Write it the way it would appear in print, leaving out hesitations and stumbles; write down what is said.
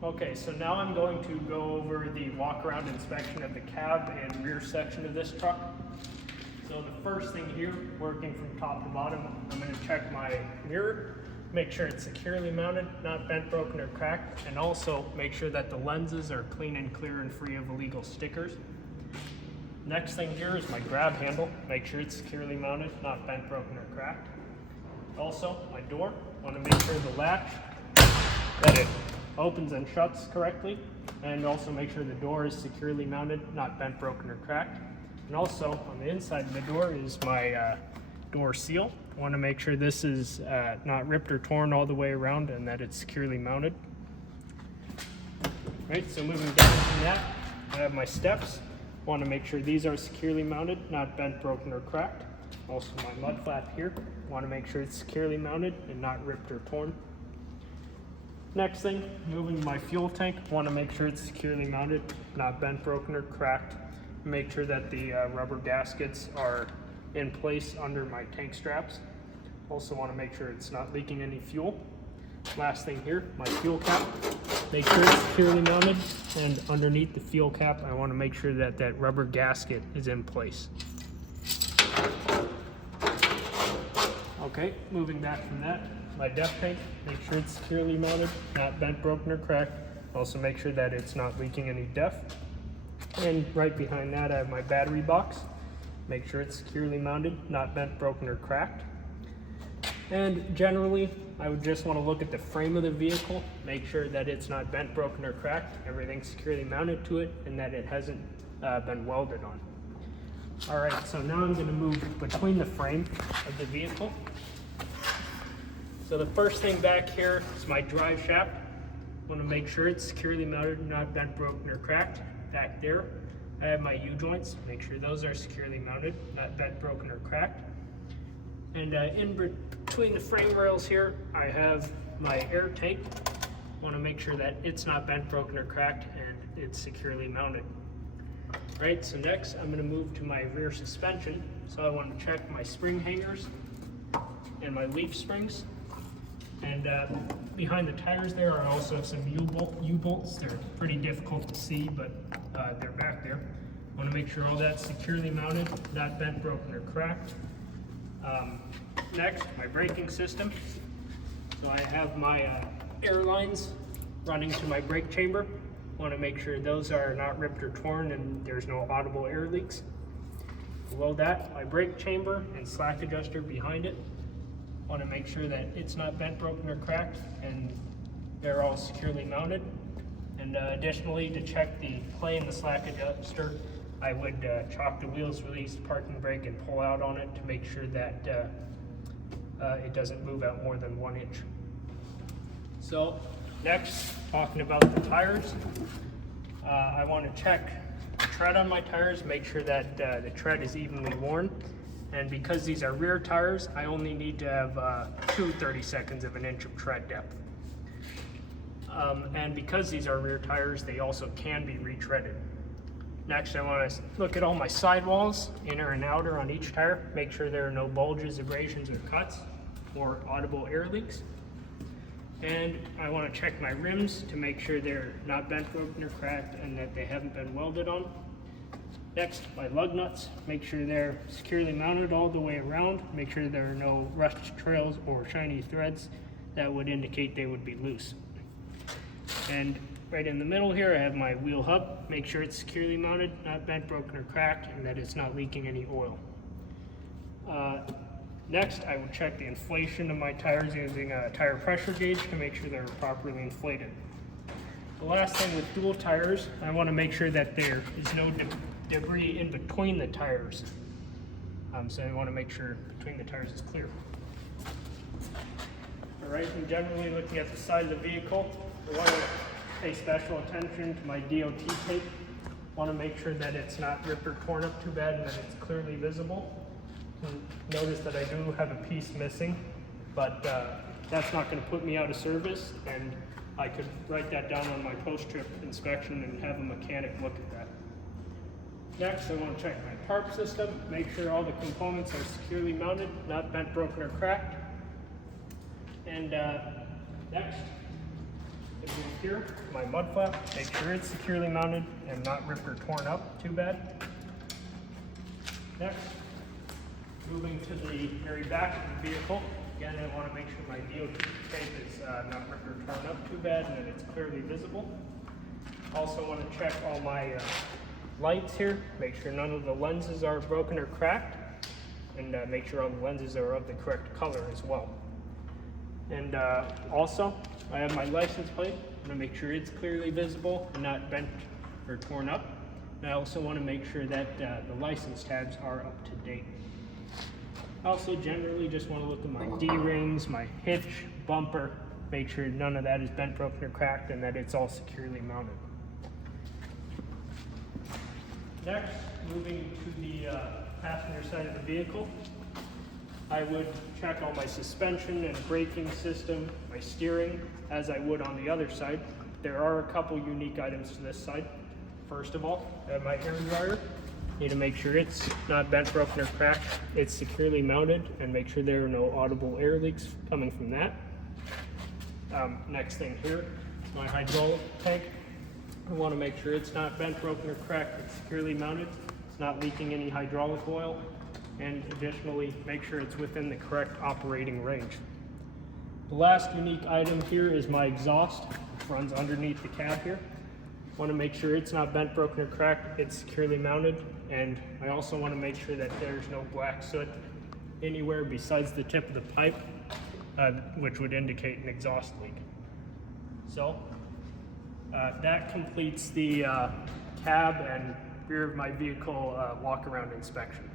Okay, so now I'm going to go over the walk-around inspection of the cab and rear section of this truck. So the first thing here, working from top to bottom, I'm going to check my mirror, make sure it's securely mounted, not bent, broken, or cracked, and also make sure that the lenses are clean and clear and free of illegal stickers. Next thing here is my grab handle, make sure it's securely mounted, not bent, broken, or cracked. Also, my door, want to make sure the latch, that it opens and shuts correctly, and also make sure the door is securely mounted, not bent, broken, or cracked. And also on the inside of the door is my door seal. I want to make sure this is not ripped or torn all the way around and that it's securely mounted. Right, so moving down from that, I have my steps. I want to make sure these are securely mounted, not bent, broken, or cracked. Also my mud flap here, I want to make sure it's securely mounted and not ripped or torn. Next thing, moving my fuel tank, I want to make sure it's securely mounted, not bent, broken, or cracked. Make sure that the rubber gaskets are in place under my tank straps. Also want to make sure it's not leaking any fuel. Last thing here, my fuel cap. Make sure it's securely mounted, and underneath the fuel cap, I want to make sure that that rubber gasket is in place. Okay, moving back from that, my def tank, make sure it's securely mounted, not bent, broken, or cracked. Also make sure that it's not leaking any def. And right behind that, I have my battery box. Make sure it's securely mounted, not bent, broken, or cracked. And generally, I would just want to look at the frame of the vehicle, make sure that it's not bent, broken, or cracked, everything's securely mounted to it, and that it hasn't been welded on. All right, so now I'm going to move between the frame of the vehicle. So the first thing back here is my drive shaft. I want to make sure it's securely mounted, not bent, broken, or cracked. Back there, I have my U-joints. Make sure those are securely mounted, not bent, broken, or cracked. And in between the frame rails here, I have my air tank. I want to make sure that it's not bent, broken, or cracked, and it's securely mounted. Right, so next I'm going to move to my rear suspension. So I want to check my spring hangers and my leaf springs. And behind the tires there, I also have some U-bolts. They're pretty difficult to see, but they're back there. I want to make sure all that's securely mounted, not bent, broken, or cracked. Next, my braking system. So I have my air lines running to my brake chamber. I want to make sure those are not ripped or torn and there's no audible air leaks. Below that, my brake chamber and slack adjuster behind it. I want to make sure that it's not bent, broken, or cracked, and they're all securely mounted. And additionally, to check the play and the slack adjuster, I would chalk the wheels release, parking brake, and pull out on it to make sure that it doesn't move out more than 1 inch. So next, talking about the tires, I want to check the tread on my tires, make sure that the tread is evenly worn. And because these are rear tires, I only need to have 2 32/2 of an inch of tread depth. And because these are rear tires, they also can be retreaded. Next, I want to look at all my sidewalls, inner and outer on each tire, make sure there are no bulges, abrasions, or cuts, or audible air leaks. And I want to check my rims to make sure they're not bent, broken, or cracked, and that they haven't been welded on. Next, my lug nuts, make sure they're securely mounted all the way around, make sure there are no rust trails or shiny threads that would indicate they would be loose. And right in the middle here, I have my wheel hub, make sure it's securely mounted, not bent, broken, or cracked, and that it's not leaking any oil. Next, I will check the inflation of my tires using a tire pressure gauge to make sure they're properly inflated. The last thing with dual tires, I want to make sure that there is no debris in between the tires. So I want to make sure between the tires is clear. All right, and generally looking at the side of the vehicle, I want to pay special attention to my DOT tape. I want to make sure that it's not ripped or torn up too bad and that it's clearly visible. And notice that I do have a piece missing, but that's not going to put me out of service, and I could write that down on my post-trip inspection and have a mechanic look at that. Next, I want to check my tarp system, make sure all the components are securely mounted, not bent, broken, or cracked. And next, if we here, my mud flap, make sure it's securely mounted and not ripped or torn up too bad. Next, moving to the very back of the vehicle. Again, I want to make sure my DOT tape is not ripped or torn up too bad and that it's clearly visible. Also want to check all my lights here, make sure none of the lenses are broken or cracked, and make sure all the lenses are of the correct color as well. And also, I have my license plate. I'm going to make sure it's clearly visible and not bent or torn up. And I also want to make sure that the license tabs are up to date. I also generally just want to look at my D-rings, my hitch, bumper, make sure none of that is bent, broken, or cracked, and that it's all securely mounted. Next, moving to the passenger side of the vehicle, I would check all my suspension and braking system, my steering, as I would on the other side. There are a couple unique items to this side. First of all, I have my air dryer. Need to make sure it's not bent, broken, or cracked. It's securely mounted, and make sure there are no audible air leaks coming from that. Next thing here, my hydraulic tank. I want to make sure it's not bent, broken, or cracked. It's securely mounted. It's not leaking any hydraulic oil. And additionally, make sure it's within the correct operating range. The last unique item here is my exhaust, which runs underneath the cab here. Want to make sure it's not bent, broken, or cracked. It's securely mounted. And I also want to make sure that there's no black soot anywhere besides the tip of the pipe, which would indicate an exhaust leak. So that completes the cab and rear of my vehicle walk-around inspection.